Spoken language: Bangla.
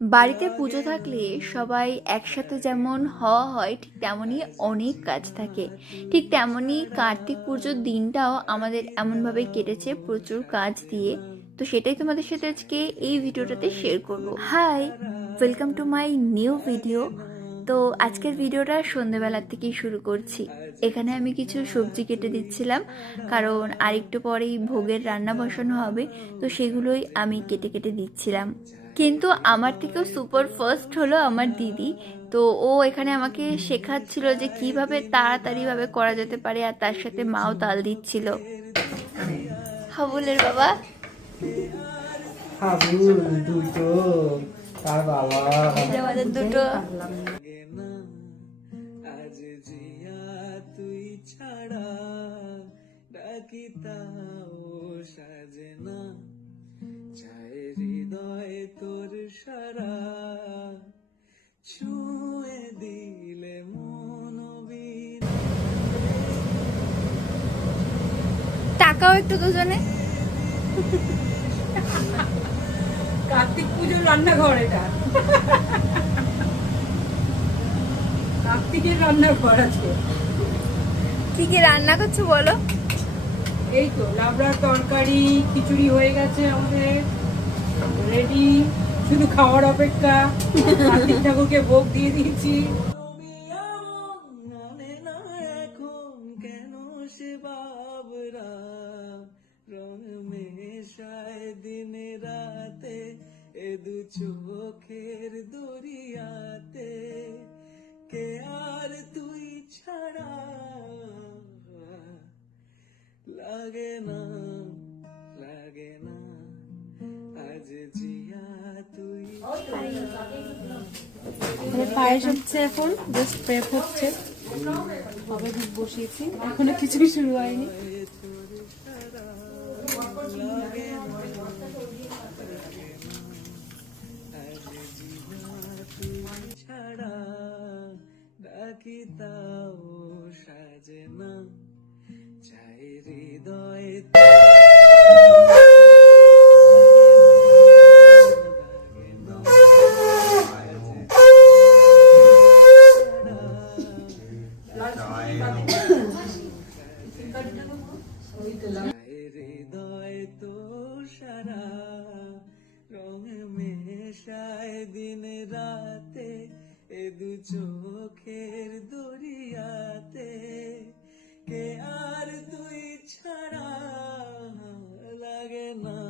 বাড়িতে পুজো থাকলে সবাই একসাথে যেমন হওয়া হয় ঠিক তেমনই অনেক কাজ থাকে। ঠিক তেমনই কার্তিক পুজোর দিনটাও আমাদের এমনভাবে কেটেছে প্রচুর কাজ দিয়ে। তো সেটাই তোমাদের সাথে আজকে এই ভিডিওটাতে শেয়ার করব। Hi, welcome to my new video. তো আজকের ভিডিওটা সন্ধেবেলার থেকেই শুরু করছি। এখানে আমি কিছু সবজি কেটে দিচ্ছিলাম, কারণ আরেকটু পরেই ভোগের রান্না বসানো হবে। তো সেগুলোই আমি কেটে কেটে দিচ্ছিলাম। কিন্তু আমার থেকেও সুপার ফার্স্ট হলো আমার দিদি। তো ও এখানে আমাকে শেখাচ্ছিল যে কিভাবে তাড়াতাড়ি ভাবে করা যেতে পারে, আর তার সাথে মাও তাল দিচ্ছিল। হাবুলের বাবা। হাবুল দুটো তার বাবা এই যে আমাদের দুটো। আজ জিয়া তুই ছাড়া ডাকিতাও সাজে না চায় হৃদয় তোর সারা ছুঁয়ে দিলে মনোবীর টাকাও একটু দুজনে। কার্তিক পুজোর রান্নাঘর এটা। কার্তিকের রান্নাঘর আছে। কি কি রান্না করছো বলো? এই তো লাবড়ার তরকারি, খিচুড়ি হয়ে গেছে আমাদের রেডি, শুধু খাওয়ার অপেক্ষা। কার্তিক ঠাকুরকে ভোগ দিয়ে দিয়েছি। মানে না এখন কেন সে বাবরা রং মেশায় দিনে রাতে এ দু চোখের দরিয়াতে কে আর তুই ছাড়া লাগে না লাগে না আজ জিয়া তুই পায়েস হচ্ছে, এখন জাস্ট প্রেপ হচ্ছে, হবে দুধ বসিয়েছি, এখনো কিছুই শুরু হয়নি। ছাড়া ডাকিতাও সাজে না চাই হৃদয় হৃদয় তো সারা রং মেশায় দিন রাতে এ দু চোখের দরিয়াতে কে আর তুই ছাড়া লাগে না